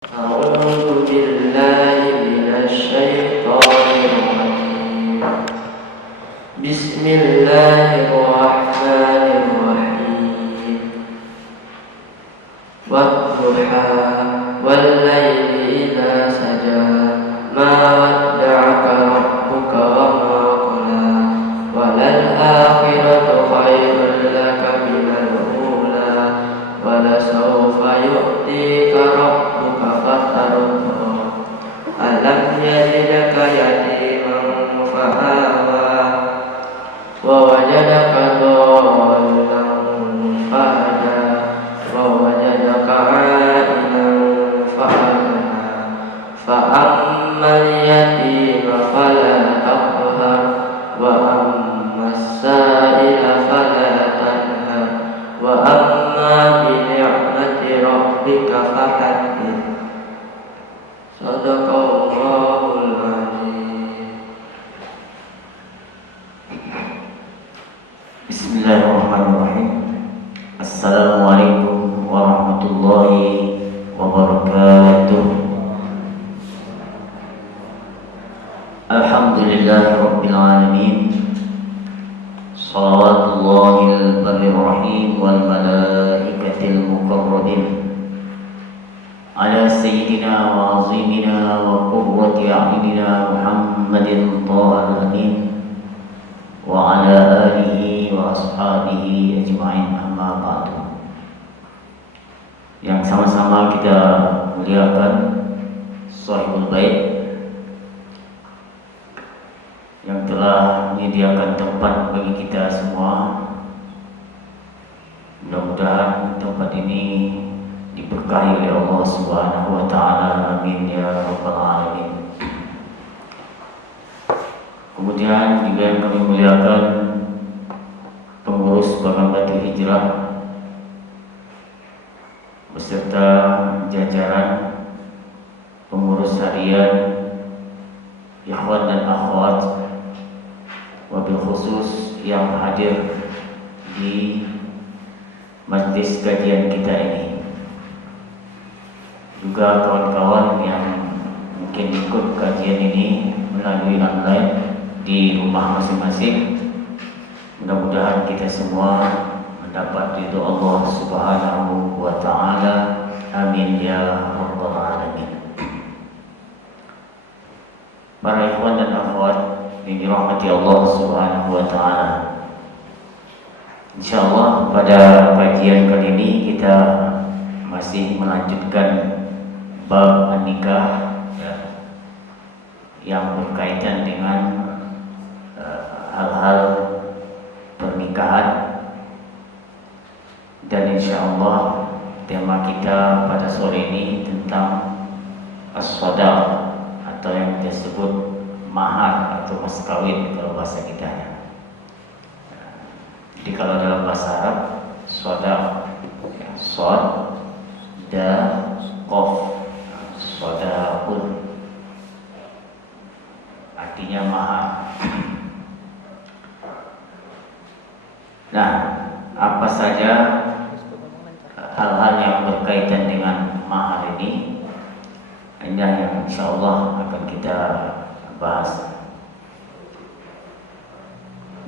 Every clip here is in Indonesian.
أعوذ بالله من الشيطان الرجيم. بسم الله الرحمن الرحيم. والضحى والليل إذا سجى ما ودعك ربك وما قلى وللآخرة خير لك من الأولى ولسوف يؤتيك ربك فترضى ألم يجدك يتيما فآوى ووجدك ضالا فهدى ووجدك عائلا فأغنى فأما اليتيم فلا تقهر وأما السائل فلا تنهر وأما بنعمة ربك فحدث. صدق الله العظيم. Bismillahirrahmanirrahim. Assalamualaikum warahmatullahi wabarakatuh. Alhamdulillahirabbil alamin. Shalawatullahil barrir rahim wal malaikatil muqarrabin ala sayyidina wa azimina wa qurrati a'yunina Muhammadin thawal amin wa ala alihi wa ashabihi ajma'in, amma ba'du. Yang sama-sama kita muliakan Shahibul Bait yang telah menyediakan tempat bagi kita semua. Mudah-mudahan tempat ini diberkahi oleh Allah Subhanahu wa taala. Amin ya rabbal alamin. Kemudian juga yang kami muliakan pengurus Bank Batu Hijrah beserta jajaran pengurus harian, ikhwan dan akhwat, wabil khusus yang hadir di majlis kajian kita ini, juga kawan-kawan yang mungkin ikut kajian ini melalui online di rumah masing-masing. Mudah-mudahan kita semua mendapat ridho Allah Subhanahu wa taala. Amin ya rabbal alamin. Para ikhwan dan akhwat yang dirahmati Allah Subhanahu wa taala, insyaallah pada kajian kali ini kita masih melanjutkan bab nikah yang berkaitan dengan hal-hal pernikahan, dan insyaallah tema kita pada sore ini tentang as-sadaq atau yang disebut mahar atau mas kawin kalau bahasa kita. Jadi kalau dalam bahasa Arab sadaq, sod dan qaf, sadaqun, artinya mahar. Nah, apa saja hal-hal yang berkaitan dengan mahar ini? Ini yang insyaallah akan kita bahas.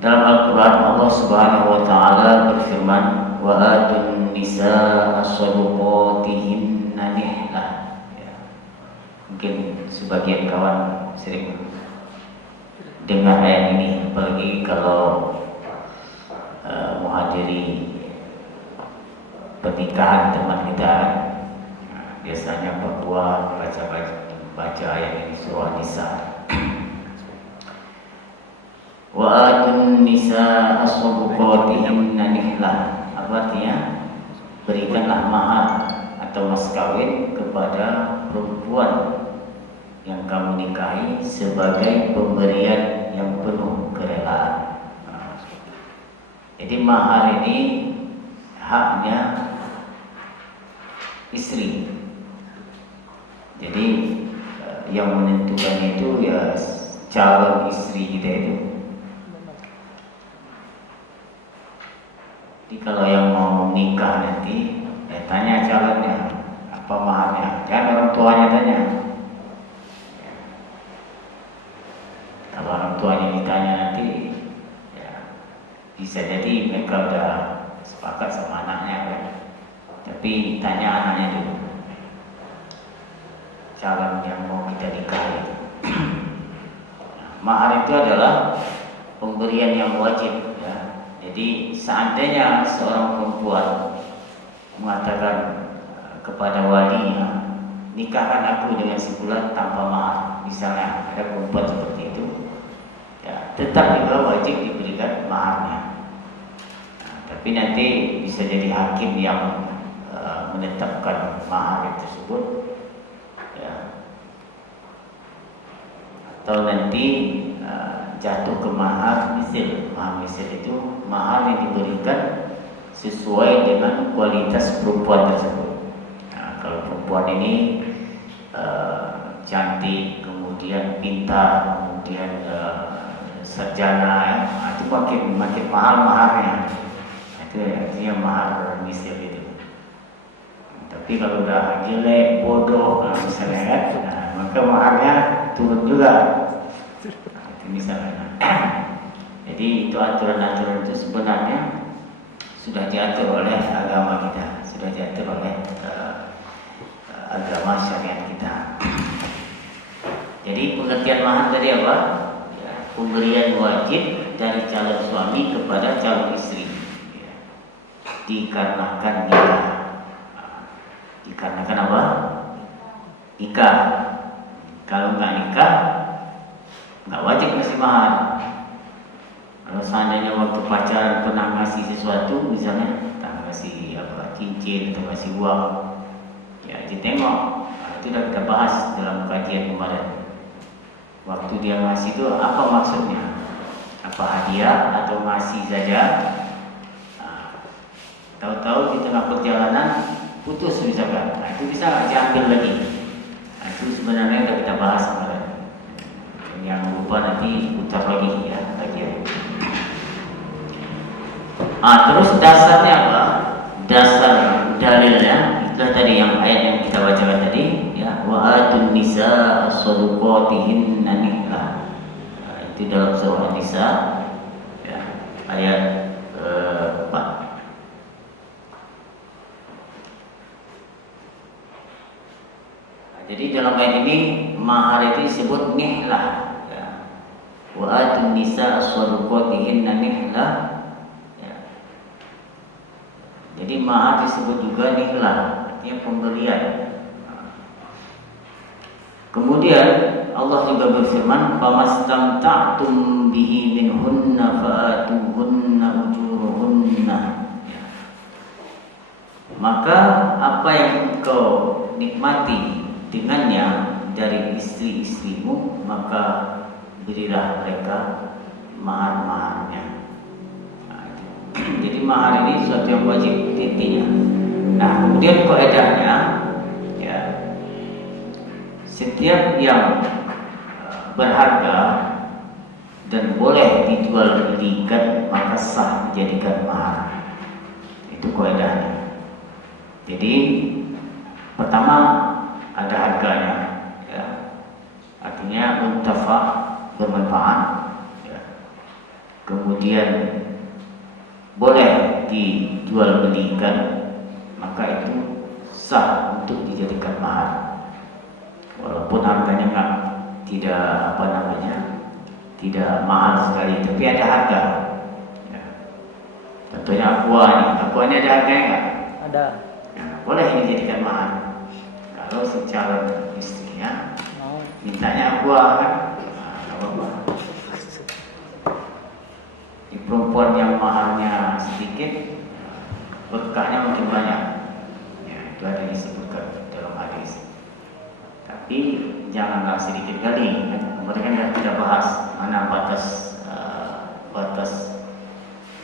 Dalam Al-Quran Allah Subhanahu wa taala berfirman, wa atun nisaa sadaqatihinna nihlah. Mungkin sebagian kawan sering dengar ayat ini, apalagi kalau menghadiri pernikahan teman kita. Biasanya berdua baca ayat ini, surah Nisa. Wa atun nisa as-sadaqatihinna nihlah. Apa artinya? Berikanlah mahar atau mas kawin kepada perempuan yang kamu nikahi sebagai pemberian yang penuh kerelaan. Jadi mahar ini haknya istri. Jadi yang menentukan itu ya calon istri kita itu. Jadi kalau yang mau nikah nanti tanya calonnya, apa maharnya. Jangan orang tuanya tanya. Kalau orang tuanya ditanya nanti, ya, bisa jadi mereka udah sepakat sama anaknya kan. Tapi tanya anaknya dulu, calon yang mau kita nikahi. Mahar itu adalah pemberian yang wajib, ya. Jadi seandainya seorang perempuan mengatakan kepada walinya, nikahkan aku dengan si fulan tanpa mahar, misalnya ada perempuan seperti itu, ya, tetap juga wajib diberikan maharnya. Nah, tapi nanti bisa jadi hakim yang menetapkan mahar tersebut, ya. Atau nanti jatuh ke mahar misil. Mahar misil itu mahar yang diberikan sesuai dengan kualitas perempuan tersebut. Nah, kalau perempuan ini cantik, kemudian pintar, kemudian sarjana, ya, itu makin mahal maharnya. Itu artinya mahar misil itu. Tapi kalau udah jelek, bodoh, misalnya kan, nah, maka maharnya turun juga. Nah, itu misalnya. Jadi itu aturan-aturan itu sebenarnya sudah diatur oleh agama kita, sudah diatur oleh agama syariat kita. Jadi pengertian mahar tadi apa? Ya, pemberian wajib dari calon suami kepada calon istri, ya, dikarenakan nikah. Dikarenakan apa? Nikah. Kalau nggak nikah, nggak wajib ngasih mahar. Kalau seandainya waktu pacaran pernah ngasih sesuatu, misalnya entah ngasih apa, cincin atau ngasih uang, ya ditengok. Nah, itu sudah kita bahas dalam kajian kemarin. Waktu dia ngasih itu apa maksudnya? Apa hadiah atau ngasih saja? Nah, tahu-tahu di tengah perjalanan putus misalkan, nah itu bisa nggak diambil lagi. Nah, itu sebenarnya sudah kita bahas kemarin. Yang lupa nanti putar lagi ya kajian. Terus dasarnya apa? Dasar dalilnya itu tadi yang ayat yang kita bacakan tadi, ya, wa atun nisa shadaqatihinna nikah. Itu dalam surah An-Nisa, ya, ayat 4. Jadi dalam ayat ini mahar itu disebut nihlah, ya. Wa atun nisa shadaqatihinna nihlah. Jadi mahar disebut juga nihlah, artinya pemberian. Kemudian Allah juga berfirman, "Famastamta'tum bihi minhunna fa'atuhunna ujuruhunna." Maka apa yang kau nikmati dengannya dari istri-istrimu, maka berilah mereka mahar-maharnya. Jadi mahar ini suatu yang wajib intinya. Nah, kemudian kaidahnya, ya, setiap yang berharga dan boleh dijual belikan maka sah dijadikan mahar. Itu kaidahnya. Jadi pertama ada harganya, ya, artinya muntafa, bermanfaat, ya. Kemudian boleh dijual belikan, maka itu sah untuk dijadikan mahar, walaupun harganya tidak tidak mahal sekali, tapi ada harga, ya. Contohnya aqua ini ada harganya nggak? Ada. Ya, boleh ini dijadikan mahar kalau secara istrinya mintanya aqua kan, apa-apa. Perempuan yang maharnya sedikit, berkahnya mungkin banyak, ya, itu ada disebutkan dalam hadis. Tapi janganlah sedikit kali, mereka tidak bahas mana batas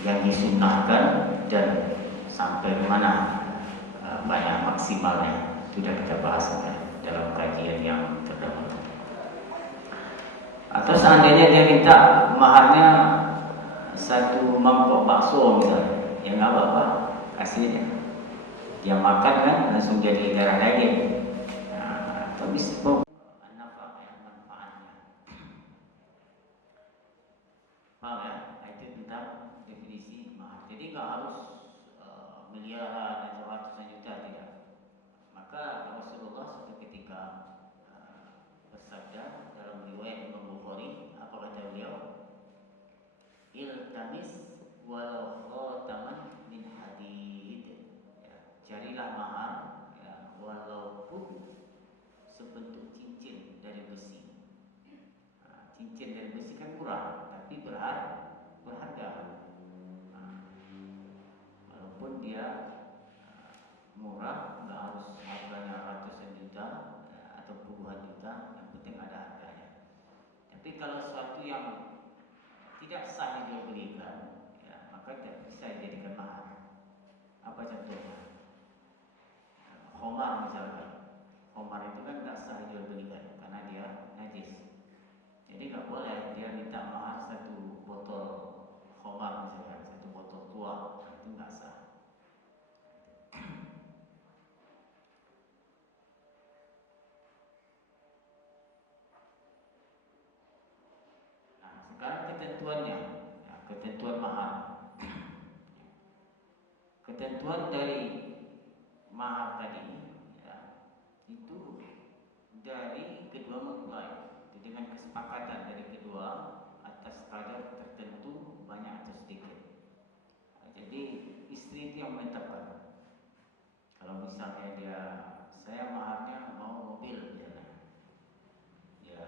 yang disunnahkan dan sampai mana banyak maksimalnya. Sudah kita bahas dalam kajian yang terdahulu. Atau seandainya dia minta maharnya 1 mangkok bakso misalnya, ya nggak apa-apa, kasih aja. Dia makan kan langsung jadi darah daging. Nah, tapi sebab manfaatnya. Paham ya? Itu tentang definisi mahar. Jadi nggak harus miliaran atau ratusan juta, tidak. Maka Rasulullah suatu ketika bersabda dalam riwayat Imam Bukhari, apa kata beliau? Iltamis walau khataman min hadid. Ya, carilah mahar, ya, walaupun sebentuk cincin dari besi. Cincin dari besi kan murah, tapi berharga. Walaupun dia murah, nggak harus harganya ratusan juta atau puluhan juta, yang penting ada harganya. Tapi kalau sesuatu yang tidak sah dijualbelikan, ya, maka tidak bisa dijadikan mahar. Apa contohnya? Khamar misalkan. Khamar itu kan tidak sah dijualbelikan karena dia najis. Jadi nggak boleh dia minta mahar satu botol khamar misalkan, satu botol tua, itu nggak sah. Nah, sekarang ketentuannya, ya, ketentuan mahar. Ketentuan dari mahar tadi, ya, itu dari kedua mempelai, dengan kesepakatan dari kedua atas kadar tertentu, banyak atau sedikit. Jadi istri itu yang menetapkan. Kalau misalnya saya maharnya mau mobil misalnya, ya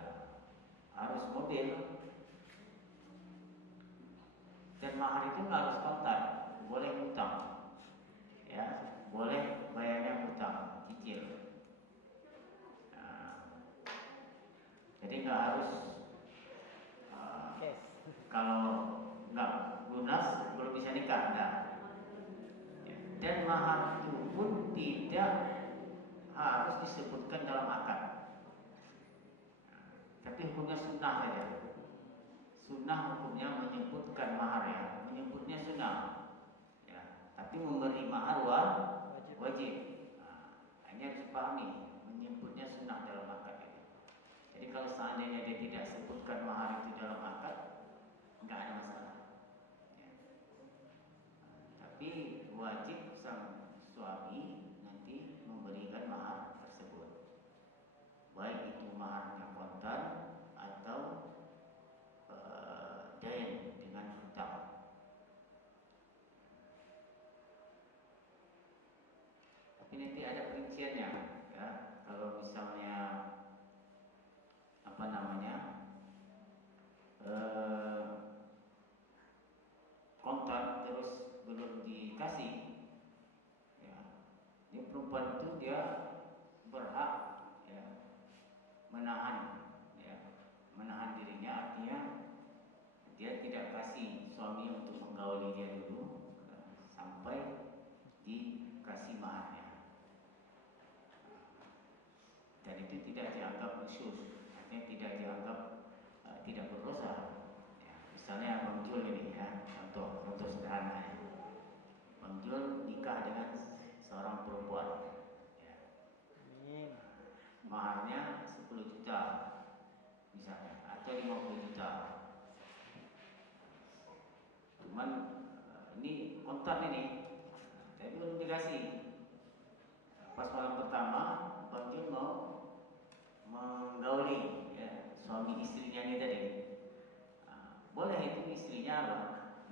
harus mobil. Dan mahar itu nggak harus kontan, boleh utang, ya boleh bayarnya utang cicil. Nah, jadi nggak harus kalau nggak lunas belum bisa nikah, enggak. Dan mahar itu pun tidak harus disebutkan dalam akad, tapi hukumnya sunnah saja. Sunnah hukumnya menyebutkan mahar, ya, menyebutnya sunnah, ya, tapi memberi mahar wajib. Nah, ini harus dipahami, menyebutnya sunnah dalam akad itu. Jadi kalau seandainya dia tidak sebutkan mahar itu dalam akad, nggak ada masalah. Ya. Tapi wajib sang suami nanti memberikan mahar tersebut, baik itu maharnya kontan atau dain dengan hutang. Tapi nanti ada perinciannya, ya. Kalau misalnya apa namanya kontak terus belum dikasih, ya, ini perempuan itu dia berhak, ya, menahan, ya, menahan dirinya, artinya dia tidak kasih suami untuk menggauli dia dulu sampai dikasih maharnya. Dan itu tidak dianggap khusus, artinya tidak dianggap tidak berdosa. Ya, misalnya Bang Jul ini, ya, contoh sederhana, ya. Bang Jul nikah dengan seorang perempuan, ya. Maharnya 10 juta misalnya, atau 50 juta. Cuman ini kontan ini, tapi belum dikasih. Pas malam pertama, Bang Jul mau menggauli, ya, suami istrinya ini tadi. Boleh itu istrinya apa?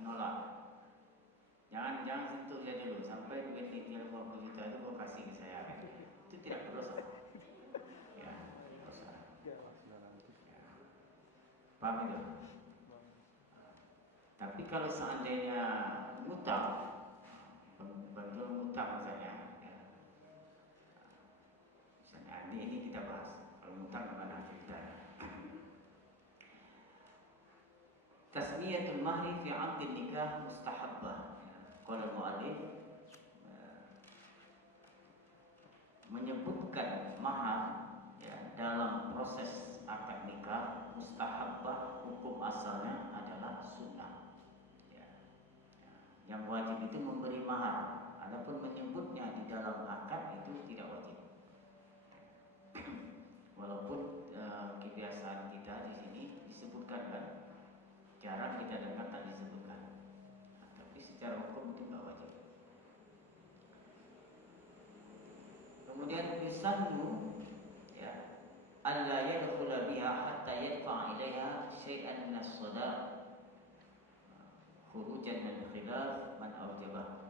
Menolak. Jangan sentuh dia dulu sampai duit dia 50 juta itu kau kasih ke saya. Itu tidak berdosa. Ya, berdosa. Ya. Paham itu? Tapi kalau seandainya ngutang, bantu ngutang misalnya, ya. Misalnya ini kita bahas. Kalau ngutang gimana kita? Tasmiyatul mahri fi 'aqdin nikah mustahabbah. Qala al-mu'allif, menyebutkan mahar, ya, dalam proses akad nikah mustahabbah, hukum asalnya adalah sunnah, ya. Yang wajib itu memberi mahar Adapun menyebutnya di dalam akad itu tidak wajib. Walaupun kebiasaan kita di sini disebutkan kan, jarang kita dengar tak disebutkan. Tapi secara hukum itu nggak wajib. Kemudian yusannu ya, alla yadkhula biha hatta yadfa' ilaiha syai'an min as-sadaq khurujan min khilaf man awjabah.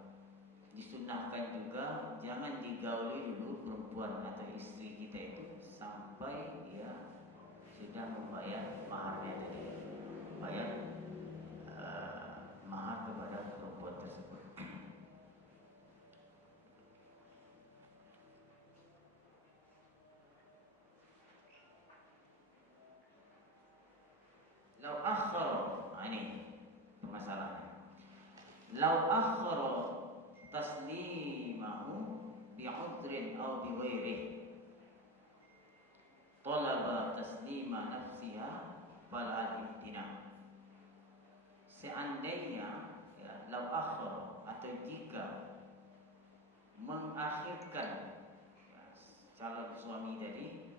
Disunnahkan juga jangan digauli dulu perempuan atau istri kita itu sampai dia sudah membayar maharnya tadi, bayar mahar kepada perempuan tersebut. Lau akhara, ini permasalahannya. Lau akhara taslimahu bi'udrin aw biwairih talaba taslima nafsiha fala imtina. Seandainya ya, lau akhara atau jika mengakhirkan ya, calon suami tadi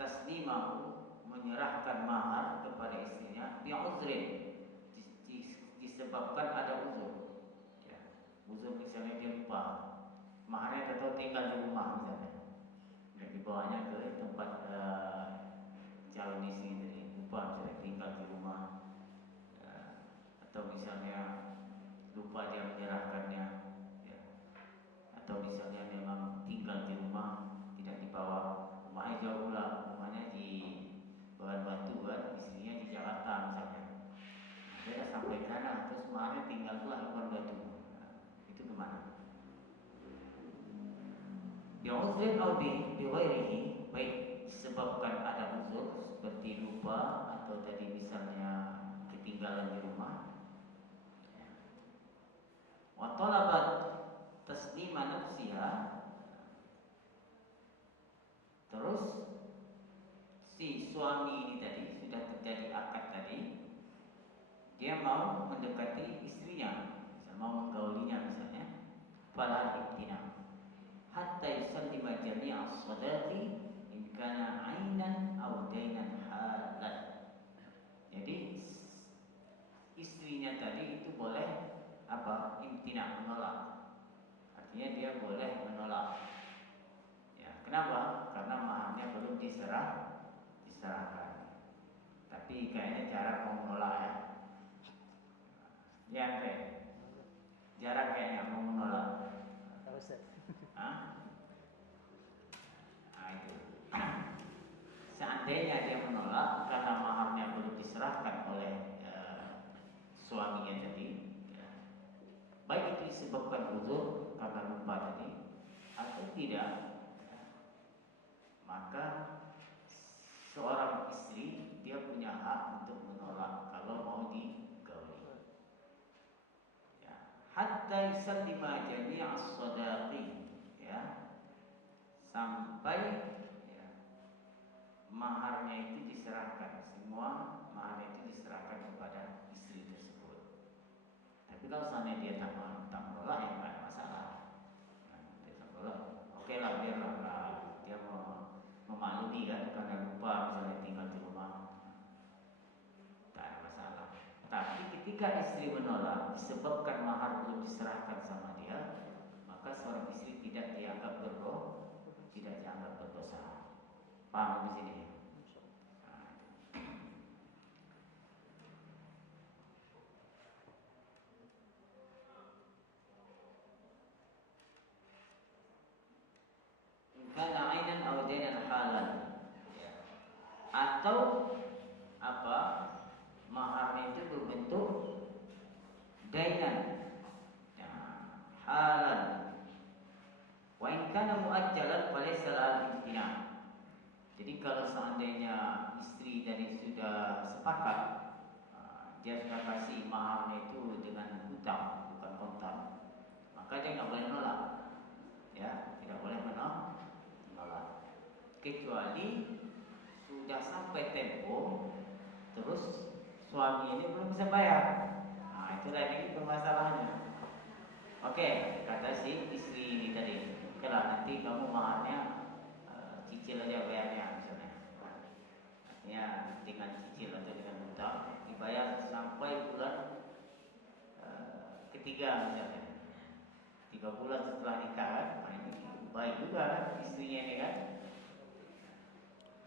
taslimahu menyerahkan mahar kepada istrinya bi'udrin disebabkan ada uzur. Uzur misalnya dia lupa maharnya atau tinggal di rumah misalnya, dan dibawanya ke tempat calon istri tadi lupa misalnya tinggal di rumah, atau misalnya lupa dia menyerahkannya, ya. Atau misalnya memang tinggal di rumah tidak dibawa, rumahnya jauh pula, rumahnya di Bahan Batu kan, istrinya di Jakarta misalnya, dia dah sampai ke sana terus maharnya tinggal pula di Bahan Batu. Itu kemana? Bi'uzrin atau biwairihi, baik disebabkan ada uzur seperti lupa atau tadi misalnya ketinggalan di rumah. Wa talabat taslima nafsiha, terus si suami ini tadi sudah terjadi akad tadi, dia mau mendekati istrinya, mau menggaulinya misalnya, fala ibtina hatta yusallima jami'a as-sadaqi in kana 'ainan aw dainan halan. Jadi istrinya tadi itu boleh apa? Imtina, menolak. Artinya dia boleh menolak. Ya, kenapa? Karena maharnya belum diserahkan. Tapi kayaknya cara mau menolak ya. Ya, jarang kayaknya mau menolak. Hah? Nah, itu. Seandainya dia menolak karena maharnya belum diserahkan oleh suaminya tadi, ya, baik itu disebabkan uzur karena lupa tadi atau tidak, ya, maka seorang istri dia punya hak untuk menolak kalau mau digauli. Hatta yusallima jami'as sadaqi, ya, sampai ya, maharnya itu diserahkan, semua maharnya itu diserahkan kepada istri tersebut. Tapi kalau seandainya dia tak menolak ya nggak ada masalah. Dia tak menolak, oke lah, biarlah dia memaklumi kan karena lupa misalnya tinggal di rumah, tak ada masalah. Tapi ketika istri menolak disebabkan mahar belum diserahkan sama dia, maka seorang istri tidak dianggap berdosa. Paham di sini? Kana 'ainan aw dainan halan. Atau apa? Maharnya itu berbentuk dainan, ya, halan. Wa in kana muajjalan falaysa al-imtina. Jadi kalau seandainya istri tadi sudah sepakat, dia sudah kasih maharnya itu dengan hutang bukan kontan, maka dia nggak boleh nolak, ya, tidak boleh menolak. Kecuali sudah sampai tempo terus suami ini belum bisa bayar. Nah, itu lagi permasalahannya. Oke, kata si istri ini tadi, oke lah nanti kamu maharnya cicil aja bayarnya misalnya. Artinya dengan cicil atau dengan hutang dibayar sampai bulan ketiga misalnya. 3 bulan setelah nikah kan, nah ini baik juga kan istrinya ini kan,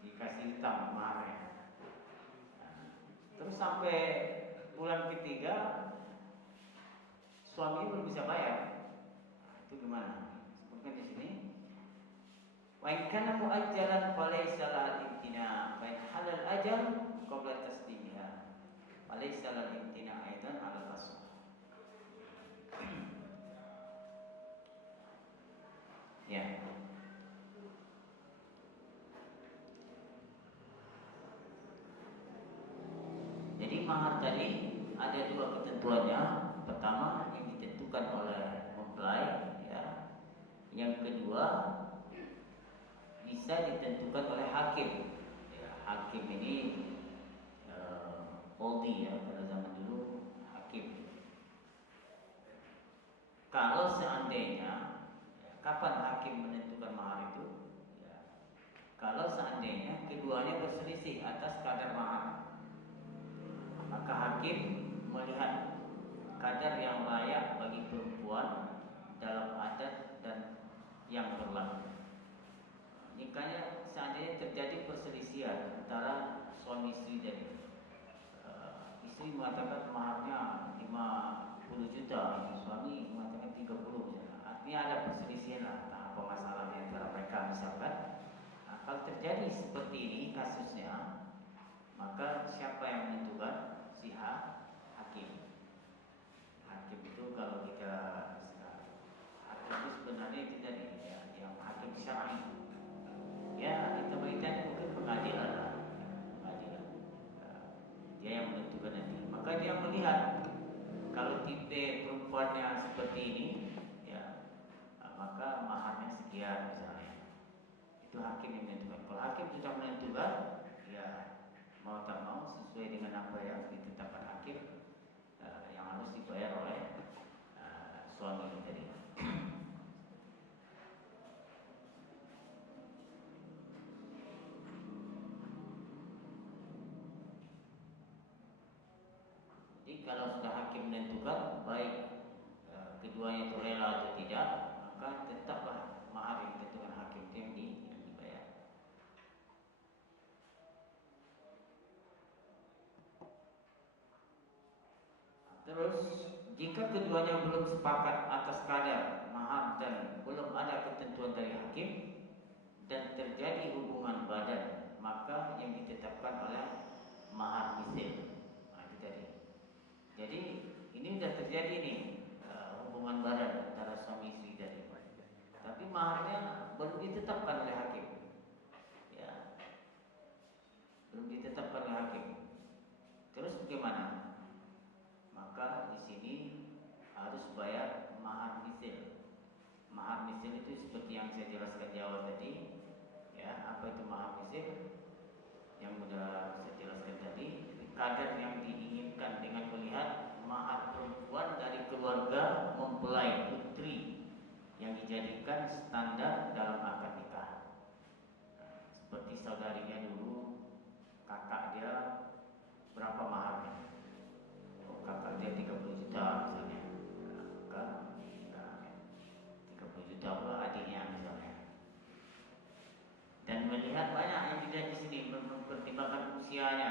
dikasih hutang maharnya. Terus sampai bulan ketiga suami belum bisa bayar. Nah, itu gimana? Sebutkan di sini. Wa in kana muajjalan falaysa al-imtina, fa in halal ajal qabla taslimiha. Falaysa al-imtina aidan 'ala al-asl. Ya. Jadi mahar tadi ada 2 ketentuannya. Pertama yang ditentukan oleh mempelai, ya. Yang kedua bisa ditentukan oleh hakim. Ya, hakim ini qadhi ya, pada zaman dulu hakim. Kalau seandainya kapan hakim menentukan mahar itu? Ya, kalau seandainya keduanya berselisih atas kadar mahar, maka hakim melihat kadar yang layak bagi perempuan dalam adat dan yang berlaku. Nikahnya seandainya terjadi perselisihan antara suami istri tadi, istri mengatakan maharnya 50 juta, suami mengatakan 30 misalnya. Artinya ada perselisihan lah, apa masalahnya antara mereka misalkan. Nah, kalau terjadi seperti ini kasusnya, maka siapa yang menentukan? Si hakim. Hakim itu kalau kita hakim itu sebenarnya itu tadi ya, yang hakim syar'i. Ya, kita beritahu mungkin pengadilan lah, pengadilan. Dia yang menentukan nanti. Maka dia melihat kalau tipe perempuannya seperti ini, ya, maka maharnya sekian misalnya. Itu hakim yang menentukan. Kalau hakim sudah menentukan, ya mau tak mau sesuai dengan apa yang ditetapkan hakim, yang harus dibayar oleh suami tadi. Jadi kalau sudah hakim menentukan, baik keduanya itu rela atau tidak, maka tetaplah mahar yang ditentukan hakim itu yang dibayar. Terus jika keduanya belum sepakat atas kadar mahar dan belum ada ketentuan dari hakim dan terjadi hubungan badan, maka yang ditetapkan oleh mahar misil. Nah, itu tadi. Jadi ini sudah terjadi nih hubungan badan antara suami istri tadi. Tapi maharnya belum ditetapkan oleh hakim. Ya. Belum ditetapkan oleh hakim. Terus bagaimana? Maka di sini harus bayar mahar misil. Mahar misil itu seperti yang saya jelaskan di awal tadi. Ya, apa itu mahar misil? Yang sudah saya jelaskan tadi, kadar yang diinginkan dengan melihat mahar perempuan dari keluarga mempelai putri yang dijadikan standar dalam akad nikah. Seperti saudarinya dulu, kakak dia berapa maharnya? Kakak dia 30 juta misalnya, kakak ya, 30 juta pula adiknya misalnya. Dan melihat banyak yang dilihat di sini, mempertimbangkan usianya.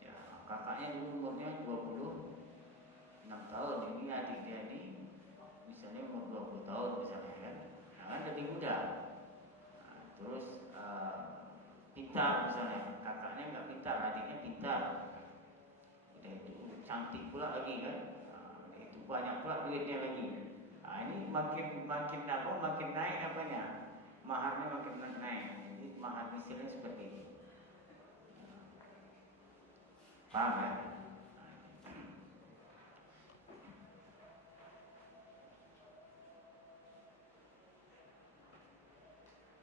Ya, kakaknya dulu umurnya 26 tahun, ini adik dia ini misalnya umur 20 tahun misalnya kan, nah, kan lebih muda. Nah, terus pintar misalnya, kakaknya nggak pintar, adiknya pintar. Udah itu cantik pula lagi kan, itu banyak pula duitnya lagi. Nah, ini makin apa, makin naik apanya, maharnya makin naik. Jadi mahar misalnya seperti ini. Paham ya?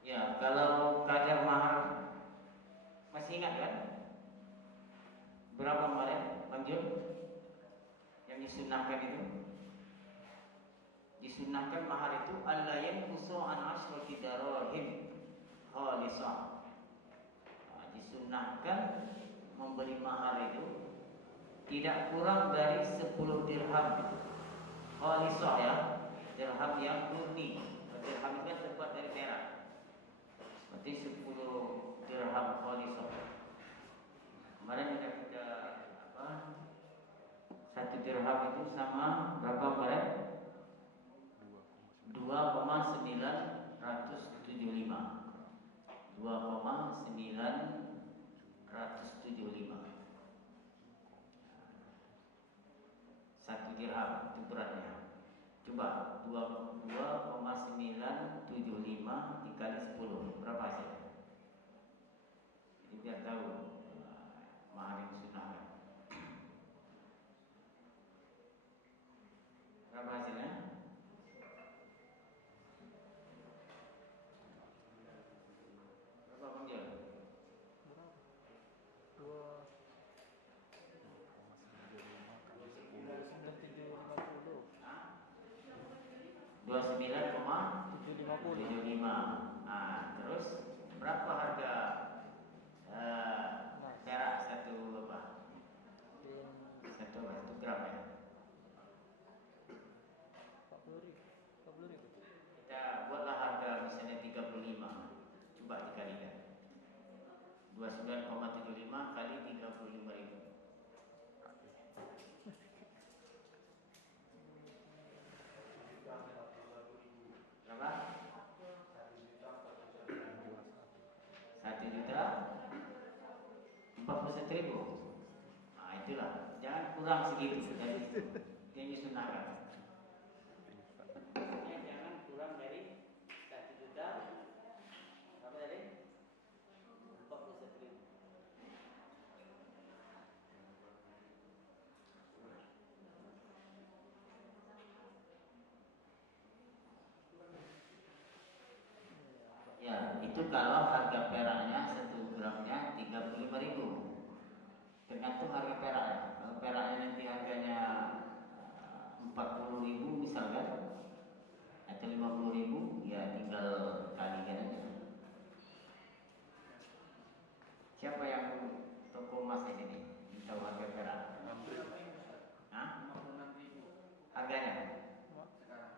Ya, kalau kadar mahar masih ingat kan? Berapa kemarin, Bang Jun? Yang disunahkan itu? disunahkan memberi mahar itu tidak kurang dari 10 dirham khalisah ya, dirham yang murni. Dirham itu kan terbuat dari perak, berarti 10 dirham khalisah. Kemarin kita apa? 1 dirham itu sama berapa kemarin? 2,975. 2,975. 1 dirham itu beratnya. Coba 2,975 dikali 10 berapa hasilnya? Jadi biar tahu mahar yang sunnah. Berapa hasilnya? Berapa panggil? 29,750. Nah, terus berapa harga perak satu apa? Satu gram ya? 40.000. Kita buatlah harga misalnya 35. Coba dikalikan. 29,75 kali 35.000. Berapa? 1.041.000. Nah, itulah. Jangan kurang segitu dari yang disunahkan. Jangan kurang dari 1 juta. Berapa tadi? 41.000. Ya, itu kalau harga peraknya 1 gramnya 35.000. Tergantung harga peraknya. Kalau peraknya nanti harganya 40.000 misalkan atau 50.000, ya tinggal kalikan aja. Siapa yang toko emas di sini? Tahu harga perak? 6.000. Hah? 56.000. Harganya? Sekarang.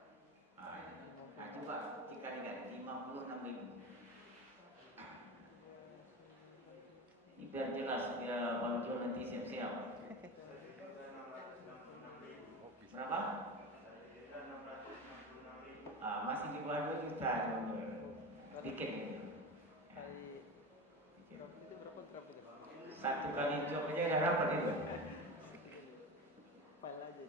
Nah, coba dikalikan 56.000. Ini biar jelas, biar Bang Jo nanti siap-siap. Berapa? Masih di bawah 2 juta. Dikit gitu. Berapa gram itu? 1 kali job aja udah dapat itu. File aja.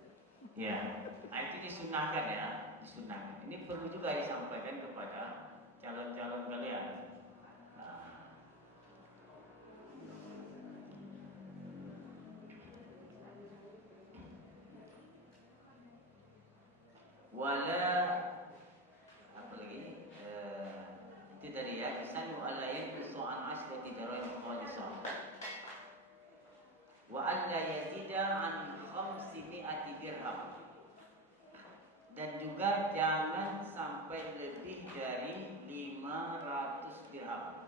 Ya, nah itu disunahkan ya, disunahkan. Ini perlu juga disampaikan kepada calon-calon kalian. Nah, wala apa lagi? Itu tadi ya, isanu ala yanqusu an ashrati dirham khalisah. Wa an la yazida an 500 dirham. Dan juga jangan sampai lebih dari 500 dirham.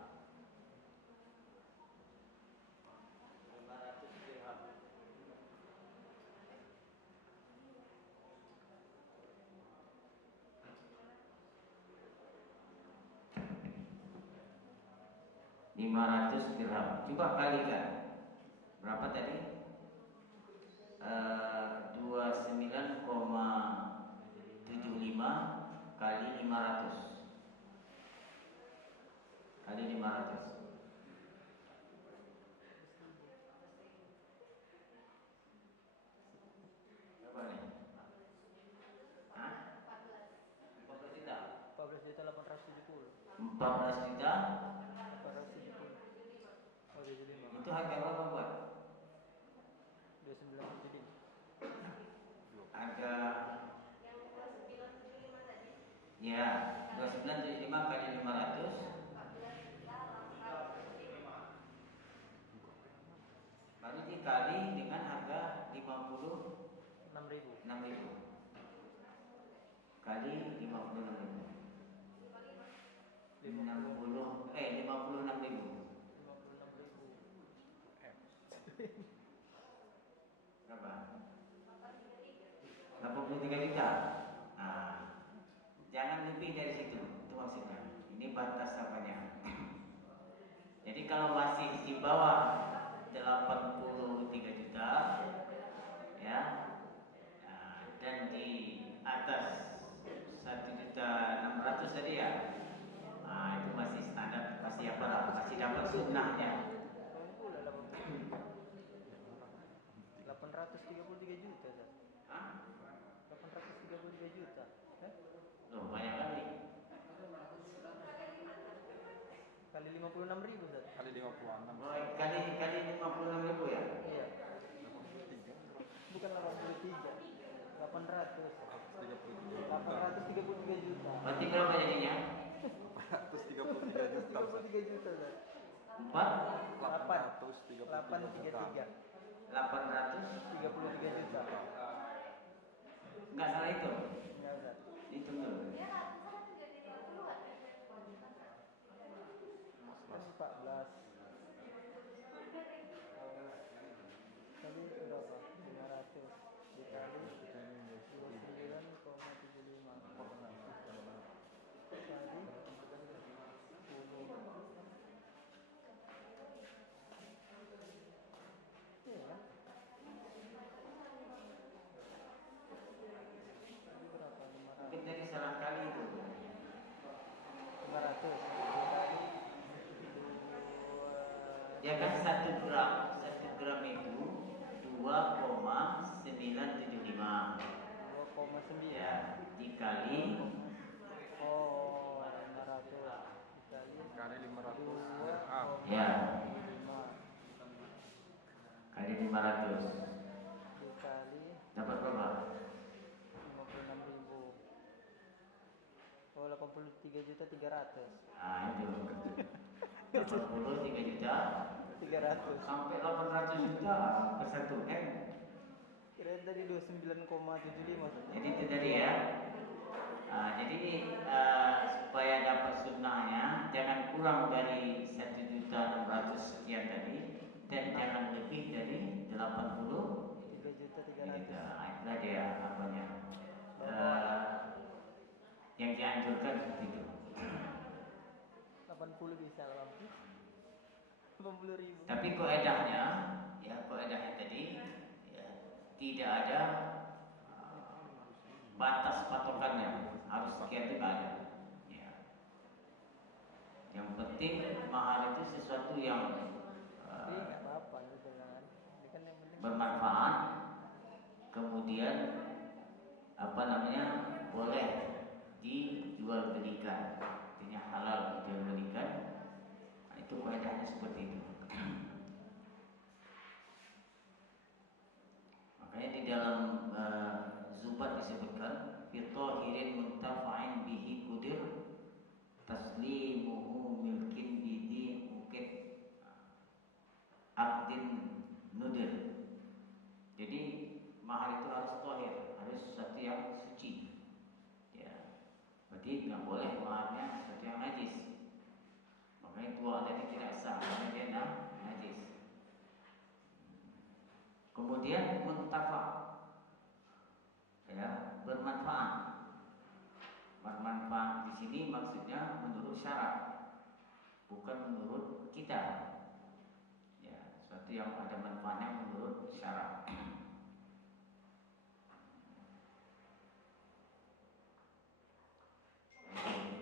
500 dirham. Coba kalikan. Berapa tadi? 29,75 kali 500 kali 500. Berapa nih? Hah? 14 juta. 14.870. 14 juta. 870. Oh, 25. Itu harga berapa buat? 29.75. Harga ya 29,75 kali 500 baru dikali dengan harga 56.000 kali 56.000 56.000. 56.000. kalau masih di bawah 83 juta, ya, dan di atas 1.600.000 tadi ya, itu masih standar, masih apa lah, masih dapat sunnahnya. 833 juta, Zat. Hah? 833 juta. Loh, banyak kali. Kali 56.000, Zat. Kali 56. Oh, kali 56.000 ya? Iya. Bukan 83. 800. 833 juta. Berarti berapa jadinya? 433 juta. 833 juta, Zat. 833 833 juta. Enggak salah itu. Enggak, Zat. Itu dulu. Kan 14. Tadi berapa? 500 dikali 29,75. Tadi 10. Iya kan? Tadi berapa? Mungkin tadi salah kali itu. 500 dikali Ya kan 1 gram itu 2,975. 2,9. Ya, dikali 500 Kali 500 ya, kali 500 dikali dapat berapa? 56.000. Oh, 83.300. Itu 83 juta 300. sampai 800 juta per 1 M. Kirain tadi 29,75. Jadi itu tadi ya. Jadi supaya dapat sunnahnya jangan kurang dari 1.600.000 sekian tadi, dan jangan lebih dari 83 juta. Itulah dia apanya. Yang dianjurkan seperti itu. 80 bisa lah. 80.000. Tapi kaedahnya, ya kaedahnya tadi, ya, tidak ada batas patokannya, harus sekian itu nggak ada. Ya. Yang penting mahar itu sesuatu yang Nggak apa-apa gitu kan. Ini kan yang penting bermanfaat, kemudian boleh dijual belikan, artinya halal dijual belikan. Itu kaedahnya seperti itu. Makanya di dalam Zubat disebutkan fitohirin muntafa'in bihi kudir taslimuhu milkin bidi mukid akdin nudir. Jadi mahar itu harus tohir, harus sesuatu yang suci. Ya, berarti nggak boleh maharnya sesuatu yang najis. Makanya dua tadi tidak sah karena dia najis. Kemudian muntafa, ya, bermanfaat. Bermanfaat di sini maksudnya menurut syarak, bukan menurut kita. Ya, sesuatu yang ada manfaatnya menurut syarak.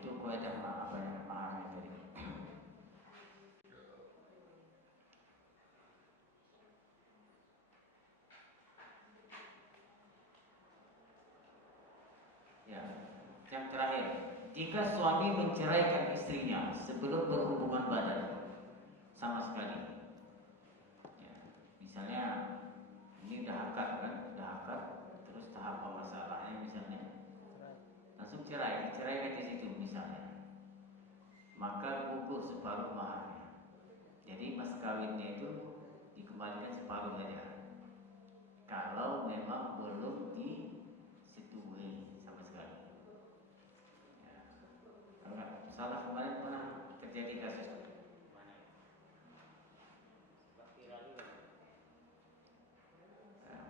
Itu kaidah maharnya tadi. Ya, yang terakhir, jika suami menceraikan istrinya sebelum berhubungan badan sama sekali, ya, misalnya ini udah akad, terus tahap masalahnya misalnya langsung diceraikan di situ misalnya, maka gugur separuh maharnya. Jadi mas kawinnya itu dikembalikan separuh saja. Kalau memang belum disetujui sama sekali. Ya. Kalau nggak salah kemarin pernah terjadi kasus mana?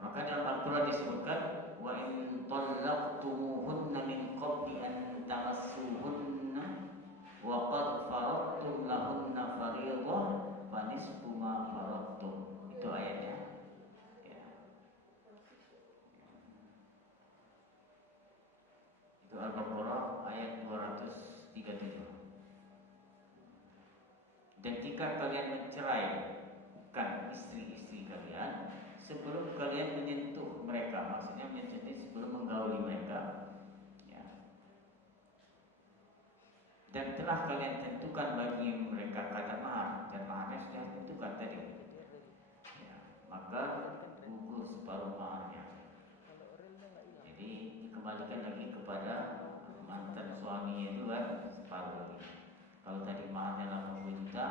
Maka dalam Al-Quran disebutkan wa in talaqtumuhunna min qabli an tamassuhunna wa qad faradtum lahunna fariidatan ketika kalian menceraikan istri-istri kalian sebelum kalian menyentuh mereka, maksudnya menyentuh sebelum menggauli mereka, ya. Dan telah kalian tentukan bagi mereka kadar mahar, dan maharnya sudah tentukan tadi, ya. Maka gugur separuh maharnya. Jadi dikembalikan lagi kepada mantan suaminya itu kan separuh lagi. Kalau tadi maharnya 80 juta,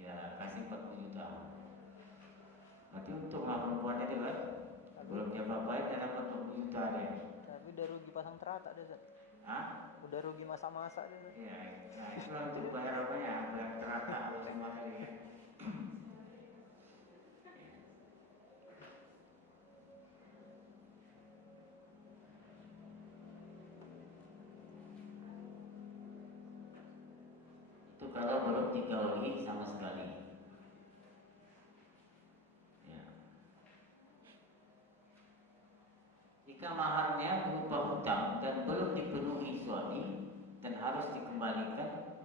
ya kasih 40 juta. Berarti untunglah perempuan itu kan, belum dia baik dia dapat 40 juta dia. Tapi udah rugi pasang teratak deh, Zat. Hah? Udah rugi masa-masa deh, Zat. Iya, nah itulah untuk bayar apa ya, bayar teratak semua tadi kan. Itu kalau belum digauli sama sekali. Ya. Jika maharnya berupa hutang dan belum dipenuhi suami dan harus dikembalikan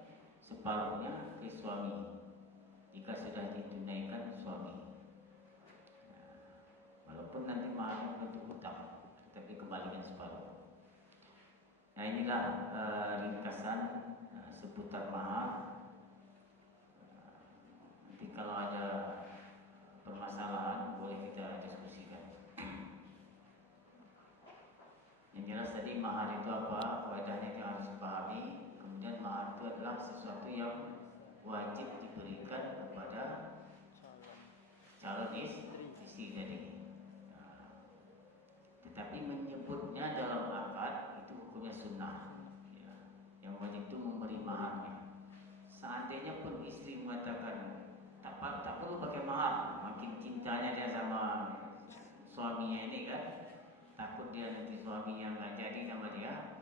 separuhnya ke suami jika sudah ditunaikan suami. Nah, walaupun nanti maharnya bentuk hutang, tapi kembalikan separuh. Nah inilah ringkasan seputar mahar. Nanti kalau ada permasalahan boleh kita diskusikan. Yang jelas tadi mahar itu apa, faedahnya yang harus dipahami. Kemudian mahar itu adalah sesuatu yang wajib diberikan kepada calon istri tadi. Nah, tetapi menyebutnya dalam akad itu hukumnya sunnah, ya. Yang wajib itu memberi maharnya. Seandainya pun istri mengatakan tak perlu pakai mahar, makin cintanya dia sama suaminya ini kan, takut dia nanti suaminya nggak jadi sama dia,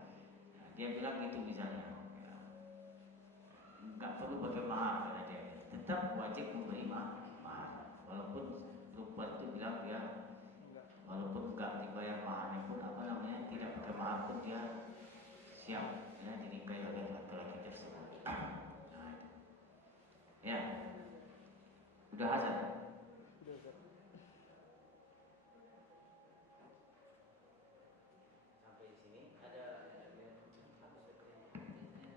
dia bilang gitu misalnya, ya. Nggak perlu pakai mahar kata dia, tetap wajib memberi mahar, walaupun perempuan itu bilang dia walaupun nggak dibayar maharnya pun apa namanya tidak pakai mahar pun dia siap, ya, dinikahi oleh laki-laki tersebut. Nah, itu. Ya, udah Hasan.